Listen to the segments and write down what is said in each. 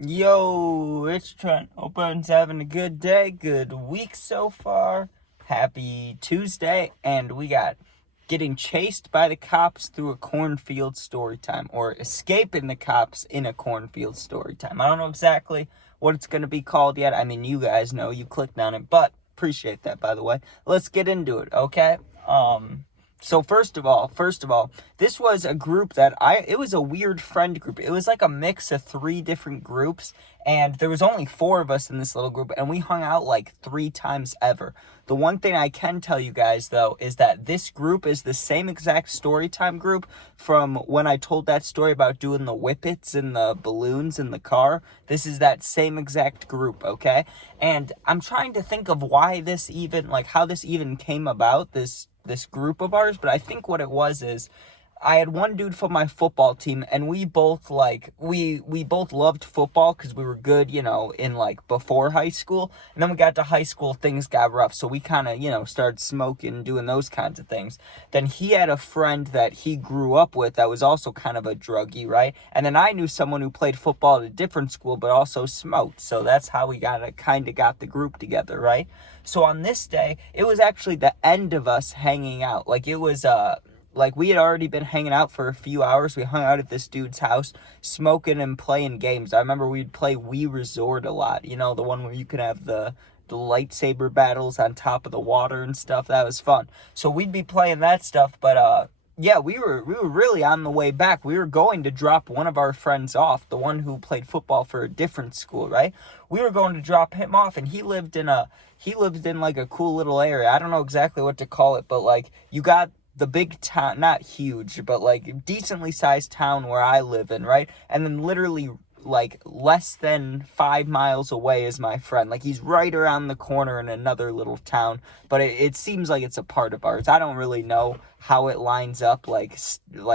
Yo, it's Trent. Hope everyone's having a good day, good week so far. Happy Tuesday, and we got getting chased by the cops through a cornfield story time, or escaping the cops in a cornfield story time. I don't know exactly what it's going to be called yet. I mean, you guys know, you clicked on it, but appreciate that, by the way. Let's get into it, okay? So first of all, this was a group it was a weird friend group. It was like a mix of three different groups, and there was only four of us in this little group, and we hung out like 3 times ever. The one thing I can tell you guys, though, is that this group is the same exact Storytime group from when I told that story about doing the whippets and the balloons in the car. This is that same exact group, okay? And I'm trying to think of why this even, like, how this even came about, this group of ours, but I think what it was is I had one dude from my football team, and we both we both loved football because we were good, in like before high school. And then we got to high school, things got rough, so we kind of started smoking, doing those kinds of things. Then he had a friend that he grew up with that was also kind of a druggie, right? And then I knew someone who played football at a different school but also smoked, so that's how we got the group together, right? So on this day, it was actually the end of us hanging out. Like, it was like, we had already been hanging out for a few hours. We hung out at this dude's house, smoking and playing games. I remember we'd play Wii Resort a lot. You know, the one where you could have the lightsaber battles on top of the water and stuff. That was fun. So we'd be playing that stuff, but yeah, we were really on the way back. We were going to drop one of our friends off, the one who played football for a different school, right? We were going to drop him off, and he lived in like a cool little area. I don't know exactly what to call it, but like, you got the big town, not huge, but like decently sized town where I live in, right? And then literally like less than 5 miles away is my friend. Like, he's right around the corner in another little town, but it seems like it's a part of ours. I don't really know how it lines up, like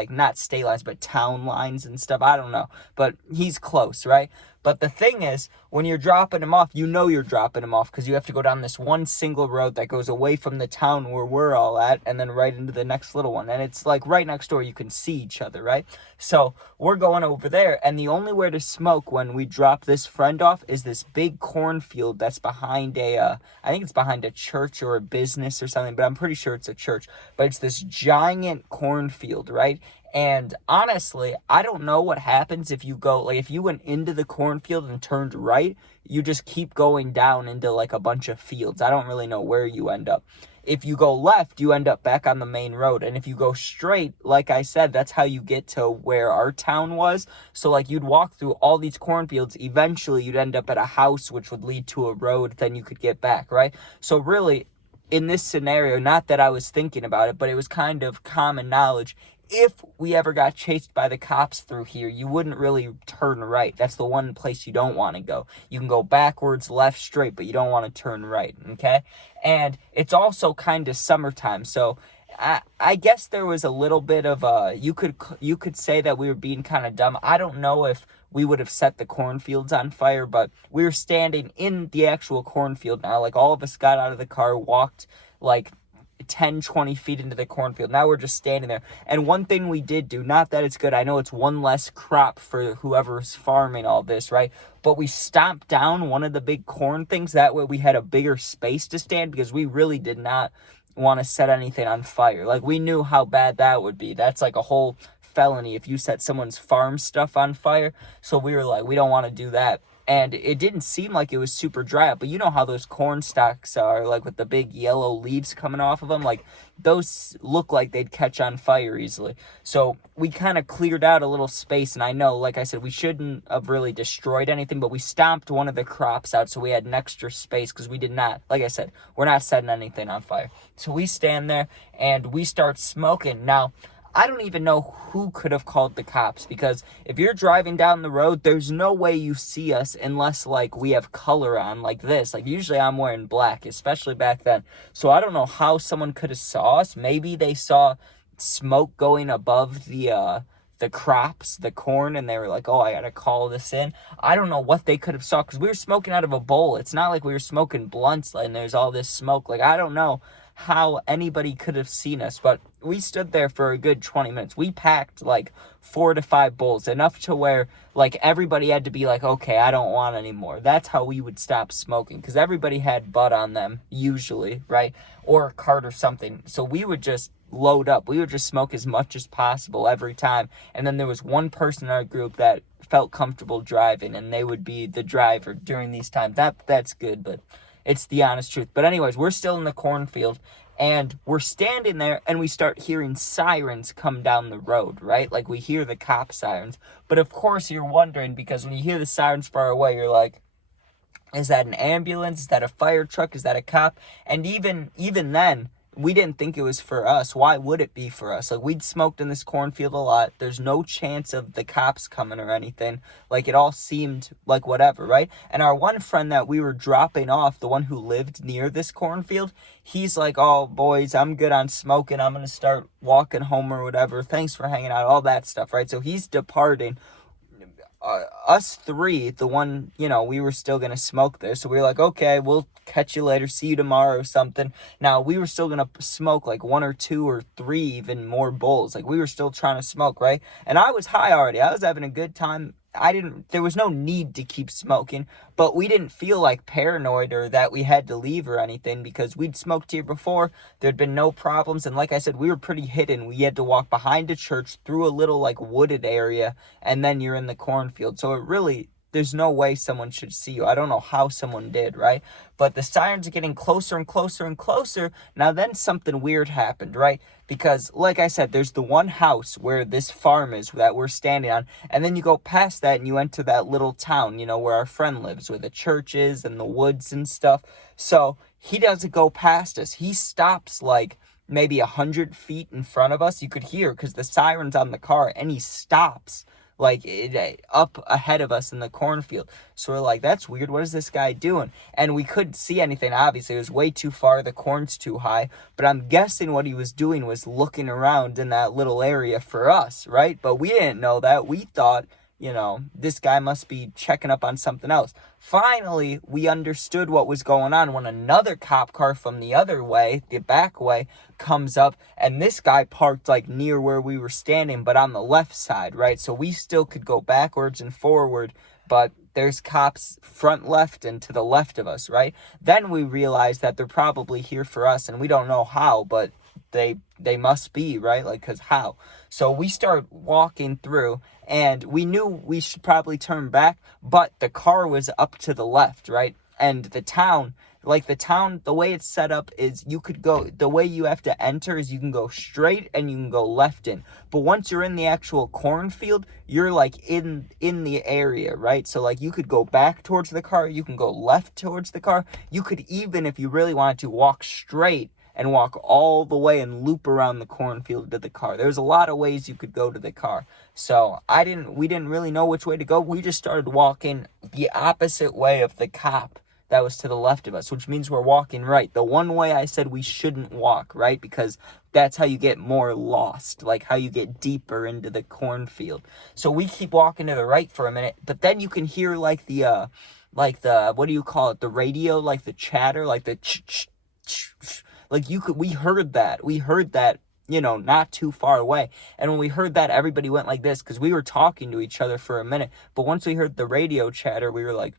not state lines, but town lines and stuff. I don't know, but he's close, right? But the thing is, when you're dropping him off, you're dropping him off because you have to go down this one single road that goes away from the town where we're all at and then right into the next little one. And it's like right next door. You can see each other, right? So we're going over there, and the only way to smoke when we drop this friend off is this big cornfield that's behind I think it's behind a church or a business or something, but I'm pretty sure it's a church. But it's this giant cornfield, right? And honestly, I don't know what happens if you go, like, if you went into the cornfield and turned right, you just keep going down into like a bunch of fields. I don't really know where you end up. If you go left, you end up back on the main road. And if you go straight, like I said, that's how you get to where our town was. So like, you'd walk through all these cornfields. Eventually, you'd end up at a house, which would lead to a road. Then you could get back, right? So really, in this scenario, not that I was thinking about it, but it was kind of common knowledge. If we ever got chased by the cops through here, you wouldn't really turn right. That's the one place you don't want to go. You can go backwards, left, straight, but you don't want to turn right, okay? And it's also kind of summertime, so I guess there was a little bit of you could say that we were being kind of dumb. I don't know if we would have set the cornfields on fire, but we were standing in the actual cornfield now. Like, all of us got out of the car, walked like 10-20 feet into the cornfield. Now we're just standing there. And one thing we did do, not that it's good, I know it's one less crop for whoever's farming all this, right? But we stomped down one of the big corn things. That way we had a bigger space to stand, because we really did not want to set anything on fire. Like, we knew how bad that would be. That's like a whole felony if you set someone's farm stuff on fire. So we were like, we don't want to do that. And it didn't seem like it was super dry up, but you know how those corn stalks are, like, with the big yellow leaves coming off of them? Like, those look like they'd catch on fire easily. So we kind of cleared out a little space, and I know, like I said, we shouldn't have really destroyed anything, but we stomped one of the crops out so we had an extra space, because we did not, like I said, we're not setting anything on fire. So we stand there, and we start smoking. Now, I don't even know who could have called the cops, because if you're driving down the road, there's no way you see us unless, like, we have color on like this. Like, usually I'm wearing black, especially back then. So I don't know how someone could have saw us. Maybe they saw smoke going above the crops, the corn, and they were like, oh, I gotta call this in. I don't know what they could have saw, because we were smoking out of a bowl. It's not like we were smoking blunts and there's all this smoke. Like, I don't know how anybody could have seen us, but we stood there for a good 20 minutes. We packed like 4 to 5 bowls, enough to where like everybody had to be like, okay, I don't want any more. That's how we would stop smoking, because everybody had bud on them usually, right? Or a cart or something. So we would just load up. We would just smoke as much as possible every time. And then there was one person in our group that felt comfortable driving, and they would be the driver during these times. That's good, but it's the honest truth. But anyways, we're still in the cornfield, and we're standing there, and we start hearing sirens come down the road, right? Like, we hear the cop sirens. But of course you're wondering, because when you hear the sirens far away, you're like, is that an ambulance? Is that a fire truck? Is that a cop? And even then, we didn't think it was for us. Why would it be for us? Like, we'd smoked in this cornfield a lot. There's no chance of the cops coming or anything. Like, it all seemed like whatever, right? And our one friend that we were dropping off, the one who lived near this cornfield, he's like, oh, boys, I'm good on smoking. I'm going to start walking home or whatever. Thanks for hanging out, all that stuff, right? So he's departing. Us three, the one, we were still going to smoke there. So we were like, okay, we'll catch you later. See you tomorrow or something. Now, we were still going to smoke like 1 or 2 or 3 even more bowls. Like, we were still trying to smoke, right? And I was high already. I was having a good time. There was no need to keep smoking, but we didn't feel like paranoid or that we had to leave or anything, because we'd smoked here before. There'd been no problems. And like I said, we were pretty hidden. We had to walk behind a church through a little like wooded area, and then you're in the cornfield. So there's no way someone should see you. I don't know how someone did, right? But the sirens are getting closer and closer and closer. Now then something weird happened, right? Because like I said, there's the one house where this farm is that we're standing on. And then you go past that and you enter that little town, where our friend lives, where the church is and the woods and stuff. So he doesn't go past us. He stops like maybe 100 feet in front of us. You could hear, because the siren's on the car, and he stops like up ahead of us in the cornfield. So we're like, that's weird. What is this guy doing? And we couldn't see anything. Obviously, it was way too far. The corn's too high. But I'm guessing what he was doing was looking around in that little area for us, right? But we didn't know that. We thought, this guy must be checking up on something else. Finally, we understood what was going on when another cop car from the other way, the back way, comes up, and this guy parked like near where we were standing, but on the left side, right? So we still could go backwards and forward, but there's cops front left and to the left of us, right? Then we realized that they're probably here for us, and we don't know how, but they must be, right? Like, because how? So we start walking through, and we knew we should probably turn back, but the car was up to the left, right? And the town, the way it's set up is you could go, the way you have to enter is you can go straight and you can go left in. But once you're in the actual cornfield, you're like in the area, right? So like you could go back towards the car, you can go left towards the car. You could even, if you really wanted to, walk straight and walk all the way and loop around the cornfield to the car. There's a lot of ways you could go to the car. So we didn't really know which way to go. We just started walking the opposite way of the cop that was to the left of us, which means we're walking right. The one way I said we shouldn't walk, right? Because that's how you get more lost, like how you get deeper into the cornfield. So we keep walking to the right for a minute, but then you can hear like the what do you call it? The radio, like the chatter, like the like we heard that, not too far away. And when we heard that, everybody went like this, because we were talking to each other for a minute. But once we heard the radio chatter, we were like,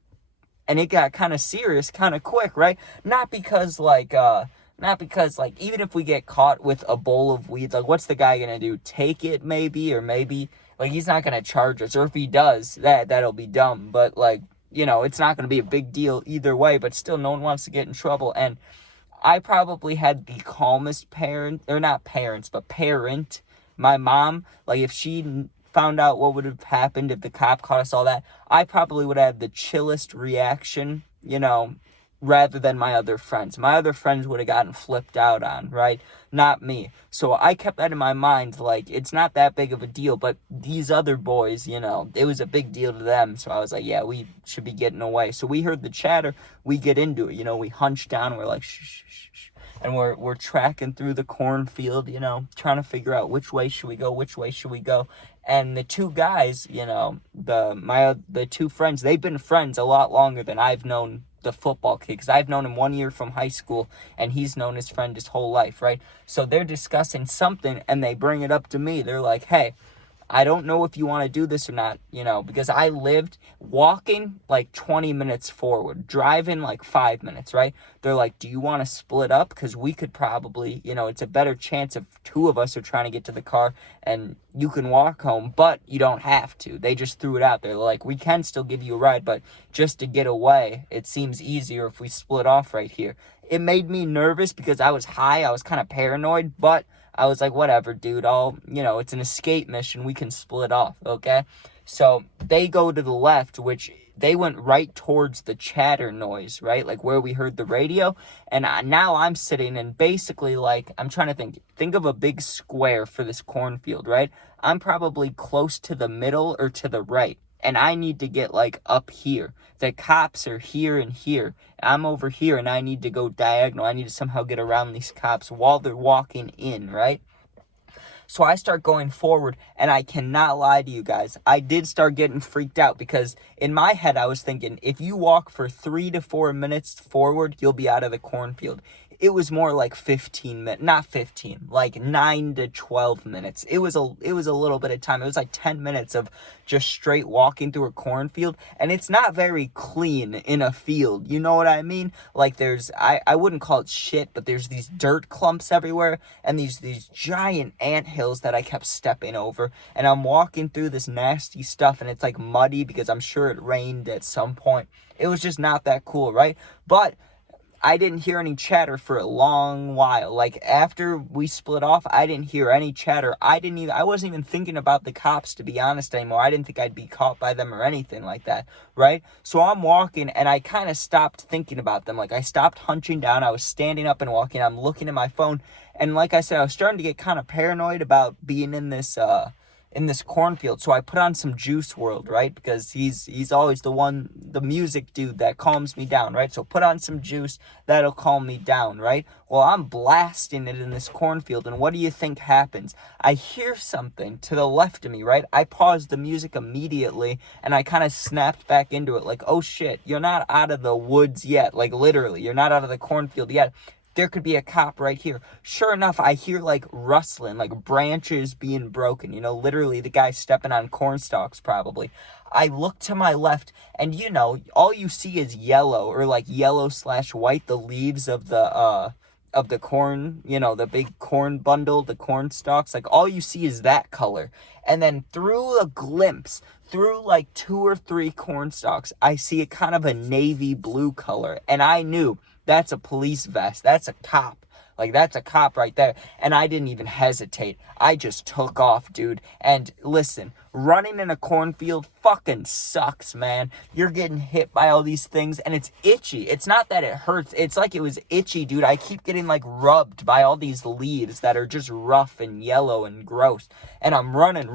and it got kind of serious, kind of quick, right? Not because even if we get caught with a bowl of weed, like what's the guy gonna do? Take it maybe, or maybe like he's not gonna charge us, or if he does, that'll be dumb. But like, it's not gonna be a big deal either way. But still, no one wants to get in trouble. And I probably had the calmest parent, my mom. Like, if she found out what would have happened if the cop caught us, all that, I probably would have the chillest reaction, rather than my other friends. My other friends would have gotten flipped out on, right? Not me. So I kept that in my mind, like, it's not that big of a deal, but these other boys, it was a big deal to them. So I was like, yeah, we should be getting away. So we heard the chatter, we get into it, we hunch down, we're like, shh, shh, shh. And we're tracking through the cornfield, trying to figure out which way should we go. And the two guys, the two friends, they've been friends a lot longer than I've known the football kid, because I've known him 1 year from high school, and he's known his friend his whole life, right? So they're discussing something, and they bring it up to me. They're like, hey, I don't know if you want to do this or not, because I lived walking like 20 minutes forward, driving like 5 minutes, right? They're like, do you want to split up? Because we could probably, it's a better chance if two of us are trying to get to the car, and you can walk home, but you don't have to. They just threw it out there. Like, we can still give you a ride, but just to get away, it seems easier if we split off right here. It made me nervous because I was high. I was kind of paranoid, but I was like, whatever, dude, it's an escape mission. We can split off, okay? So they go to the left, which they went right towards the chatter noise, right? Like where we heard the radio. And now I'm sitting and basically, like, I'm trying to think of a big square for this cornfield, right? I'm probably close to the middle or to the right. And I need to get, like, up here. The cops are here and here. I'm over here, and I need to go diagonal. I need to somehow get around these cops while they're walking in, right? So I start going forward, and I cannot lie to you guys. I did start getting freaked out because in my head, I was thinking, if you walk for 3 to 4 minutes forward, you'll be out of the cornfield. It was more like 15 minutes, not 15, like 9 to 12 minutes. It was a little bit of time. It was like 10 minutes of just straight walking through a cornfield, and it's not very clean in a field. You know what I mean? Like I wouldn't call it shit, but there's these dirt clumps everywhere, and these giant ant hills that I kept stepping over, and I'm walking through this nasty stuff, and it's like muddy because I'm sure it rained at some point. It was just not that cool, right? But I didn't hear any chatter for a long while. Like, after we split off, I didn't hear any chatter. I wasn't even thinking about the cops, to be honest, anymore. I didn't think I'd be caught by them or anything like that, right? So I'm walking, and I kind of stopped thinking about them. Like, I stopped hunching down. I was standing up and walking. I'm looking at my phone. And like I said, I was starting to get kind of paranoid about being in this cornfield. So I put on some Juice WRLD, right? Because he's always the music dude that calms me down, right? So put on some Juice, that'll calm me down, right? Well, I'm blasting it in this cornfield, and what do you think happens? I hear something to the left of me, right? I paused the music immediately, and I kind of snapped back into it, like, oh shit, you're not out of the woods yet. Like, literally, you're not out of the cornfield yet. There could be a cop right here. Sure enough, I hear like rustling, like branches being broken. Literally the guy stepping on corn stalks probably. I look to my left, and all you see is yellow, or like yellow/white, the leaves of the corn, the big corn bundle, the corn stalks. Like, all you see is that color. And then through a glimpse, through like 2 or 3 corn stalks, I see a kind of a navy blue color. And I knew that's a police vest. That's a cop. Like, that's a cop right there. And I didn't even hesitate. I just took off, dude. And listen, running in a cornfield fucking sucks, man. You're getting hit by all these things, and it's itchy. It's not that it hurts. It's like it was itchy, dude. I keep getting, like, rubbed by all these leaves that are just rough and yellow and gross. And I'm running.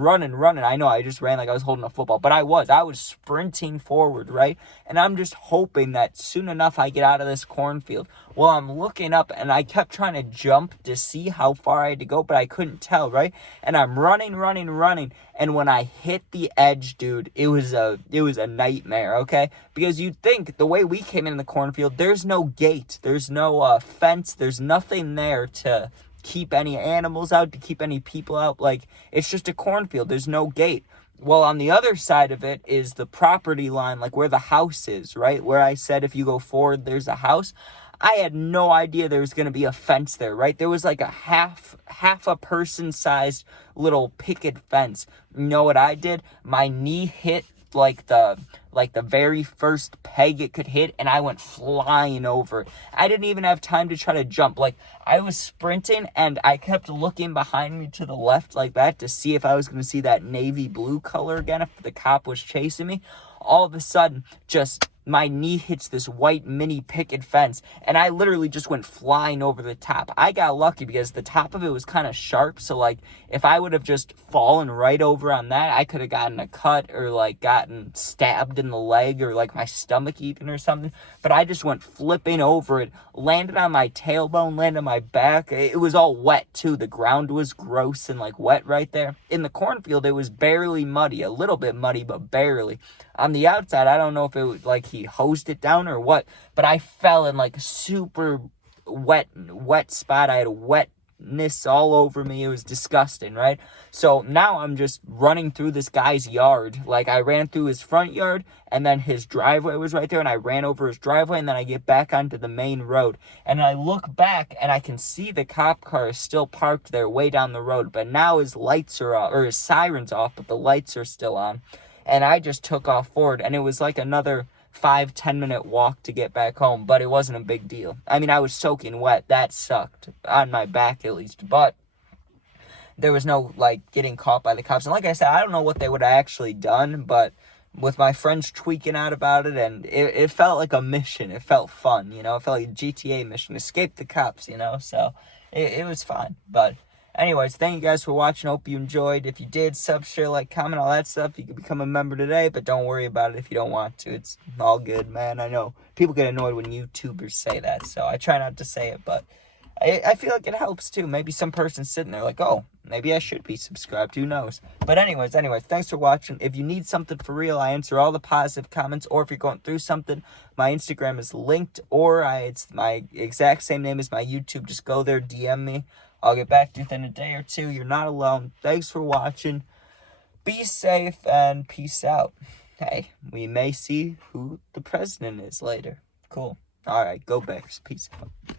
I know I just ran like I was holding a football, but I was sprinting forward, right? And I'm just hoping that soon enough I get out of this cornfield. Well, I'm looking up, and I kept trying to jump to see how far I had to go, but I couldn't tell, right? And I'm running. And when I hit the edge, dude, it was a nightmare, okay? Because you'd think the way we came in the cornfield, there's no gate, there's no fence, there's nothing there to keep any animals out, to keep any people out. Like, it's just a cornfield, there's no gate. Well, on the other side of it is the property line, like where the house is, right? Where I said if you go forward, there's a house. I had no idea there was going to be a fence there, right? There was like a half a person-sized little picket fence. You know what I did? My knee hit like the very first peg it could hit, and I went flying over. I didn't even have time to try to jump. Like, I was sprinting, and I kept looking behind me to the left like that to see if I was going to see that navy blue color again, if the cop was chasing me. All of a sudden, just my knee hits this white mini picket fence, and I literally just went flying over the top. I got lucky because the top of it was kind of sharp, so like if I would have just fallen right over on that, I could have gotten a cut or like gotten stabbed in the leg or like my stomach even or something. But I just went flipping over it, landed on my tailbone, landed on my back. It was all wet too. The ground was gross and like wet right there. In the cornfield, it was barely muddy, a little bit muddy, but barely. On the outside, I don't know if it was like he he hosed it down or what, but I fell in like a super wet spot. I had wetness all over me. It was disgusting, right? So now I'm just running through this guy's yard. Like, I ran through his front yard, and then his driveway was right there, and I ran over his driveway, and then I get back onto the main road. And I look back, and I can see the cop car is still parked there way down the road, but now his lights are off, or his siren's off, but the lights are still on. And I just took off forward, and it was like another 5-10 minute walk to get back home, but it wasn't a big deal. I mean, I was soaking wet. That sucked, on my back at least, but there was no, like, getting caught by the cops. And like I said, I don't know what they would have actually done, but with my friends tweaking out about it, and it felt like a mission. It felt fun, you know? It felt like a GTA mission. Escape the cops, you know? So, it was fun. But anyways, thank you guys for watching. Hope you enjoyed. If you did, sub, share, like, comment, all that stuff. You can become a member today, but don't worry about it if you don't want to. It's all good, man. I know people get annoyed when YouTubers say that, so I try not to say it, but I feel like it helps too. Maybe some person's sitting there like, oh, maybe I should be subscribed. Who knows? But anyways, thanks for watching. If you need something for real, I answer all the positive comments. Or if you're going through something, my Instagram is linked. Or it's my exact same name as my YouTube. Just go there, DM me. I'll get back to you within a day or two. You're not alone. Thanks for watching. Be safe and peace out. Hey, we may see who the president is later. Cool. All right, go Bears. Peace out.